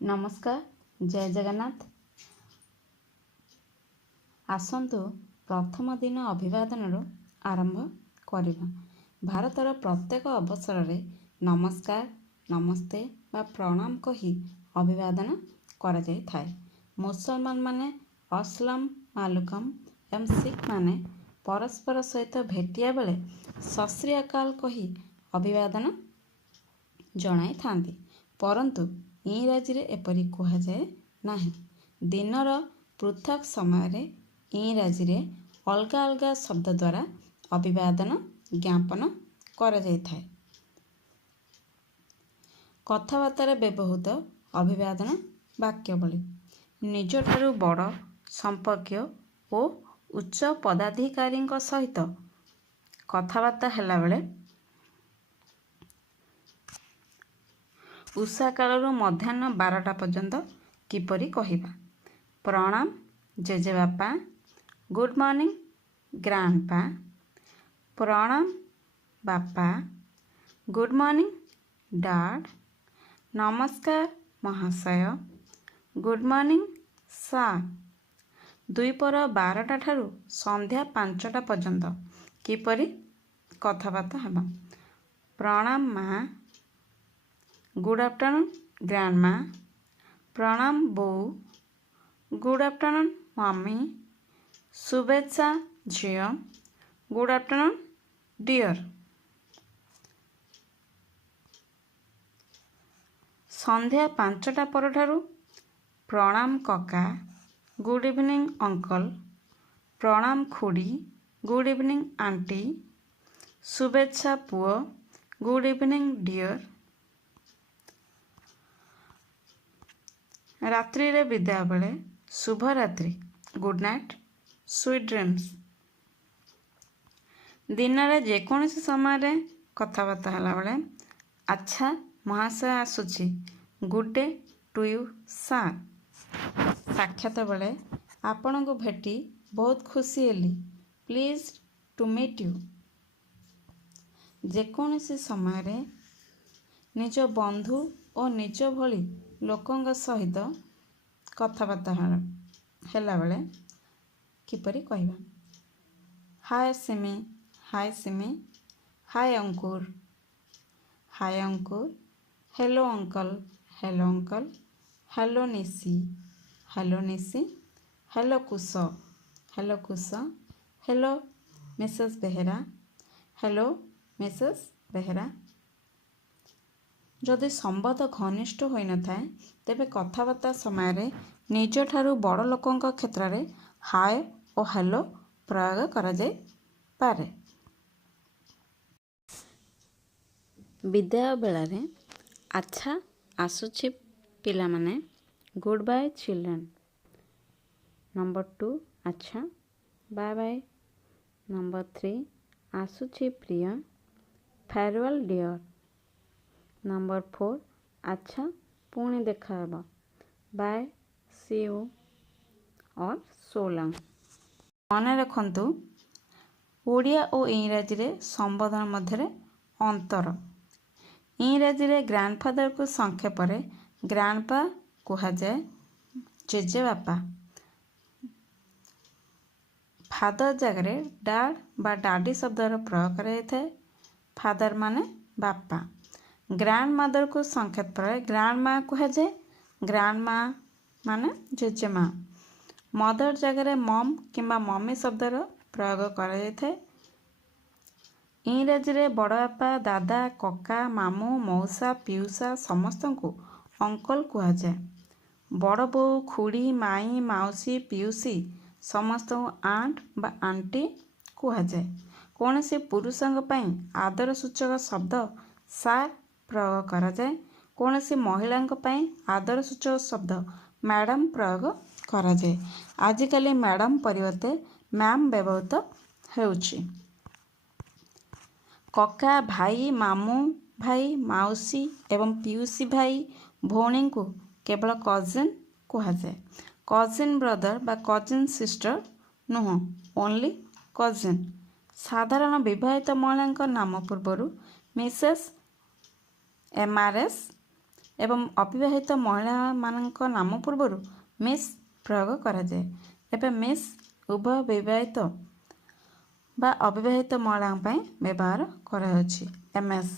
नमस्कार, जय जगन्नाथ। आसंतु प्रथम दिन अभिवादन आरंभ करिबा। भारतर प्रत्येक अवसर रे नमस्कार, नमस्ते बा प्रणाम कही अभिवादन करा जाय थाए। मुसलमान माने अस्सलाम वालेकुम एवं सिख माने परस्पर सहित भेटिया बेले सत श्री अकाल कही अभिवादन जणाई थांती। परंतु इंग्राजी रे एपरी कहा जाए नाही। दिनर पृथक समय इंग्राजी रे अलगा अलगा शब्द द्वारा अभिवादन ज्ञापन करा जाय थाए। कथाबार्ता व्यवहृत अभिवादन वाक्यावली निज ठारू बड़ संपर्क और उच्च पदाधिकारी सहित कथाबार्ता हेला बेले उषा कालरू मध्याह्न 12टा पर्यंत किपरि कहिबा। प्रणाम जेजेबापा, गुड मॉर्निंग ग्रैंडपा, प्रणाम बापा, गुड मॉर्निंग डैड, नमस्कार महाशय, गुड मॉर्निंग सार। द्विपर 12टा ठारू संध्या 5टा पर्यंत किपरि कथाबार्ता हेबा। प्रणाम माँ, गुड आफ्टरनून ग्रैंडमा, प्रणाम बो, गुड आफ्टरनून मम्मी, शुभेच्छा झियो, गुड आफ्टरनून डियर। संध्या 5टा परठारू प्रणाम कका, गुड इवनिंग अंकल, प्रणाम खुड़ी, गुड इवनिंग आंटी, शुभेच्छा पुओ, गुड इवनिंग डियर। रात्रि रे विदाय बेले शुभ रात्रि, गुड नाइट, स्वीट ड्रीम्स। दिन रे जेकोसी समय रे कथाबार्ता हला बेले अच्छा महाशय आसुची, गुड डे टू यू सार। साक्षात बेले आपण को भेटी बहुत खुशी हेली, प्लीज टू मीट यू। जेकोसी समय रे निज बंधु और निज भली लोकंग सहित कथाबार्ता हेला बेले किपरि कहिबा। Hi Simi, hi Simi, hi Ankur, hi Ankur, hello uncle, hello uncle, hello Nishi, hello Nishi, hello Kush, hello Kush, hello Mrs Behera, hello Mrs Behera. जदि संबंध घनिष्ठ होई न थाए तेबे कथाबार्ता समय रे निज ठारू बड़ लोकंक क्षेत्र रे हाय और हेलो प्रयोग करा जाय पारे। विद्यालय बेला रे अच्छा आसुछि पिला माने, गुड बाय चिल्ड्रन। नंबर 2 अच्छा बाय बाय। नंबर 3 आसुछि प्रिय, फेयरवेल डियर। नंबर 4 अच्छा पुणी देखा हेबा, बाय सी यू और सो लॉन्ग। मन रखंतु ओडिया और इंग्राजी रे संबोधन मध्य अंतर। इंग्राजी रे ग्रैंडफादर को संक्षेप रे ग्रैंडपा कहा जाए, जेजेबापा। फादर जगह डैड बा डाडी शब्दर प्रयोग करा जाए। फादर माने बापा। ग्रैंड मदर को संक्षेप रे ग्रैंड माँ कहा जाए, ग्रैंड माँ माने जेजेमा। मदर जगह मम किंबा मम्मी शब्दर प्रयोग करा जाए। इंग्राजी रे बड़ बापा, दादा, कका, मामू, मौसा, पिउसा समस्त को अंकल कहा जाए। बड़ बो, खुड़ी, माई, माउसी, पिउसी समस्त आंट बा आंटी कहा जाए। कौन से पुरुषों पई आदर सूचक शब्द सार प्रयोग करा जाए। कौन से महिलाओं पई आदर सूचक शब्द मैडम प्रयोग करा जाए। आजिकल मैडम परिवर्ते मैम व्यवहृत हेउछि। कका भाई, मामू भाई, माउसी एवं पिउसी भाई भौणी को केवल कजिन कहा जाए। कजिन ब्रदर बा कजिन सिस्टर नुह, ओनली कजिन। साधारण विवाहित महिला नाम पूर्वर मिसेस, एमआरएस, ଏବଂ ଅବିବାହିତ ମହିଳାମାନଙ୍କ ନାମ ପୂର୍ବରୁ ମିସ୍ ପ୍ରୟୋଗ କରାଯାଏ। ଏବେ ମିସ୍ ଉଭୟ ବିବାହିତ ବା ଅବିବାହିତ ମହିଳାଙ୍କ ପାଇଁ ବ୍ୟବହାର କରାଯାଉଛି। MS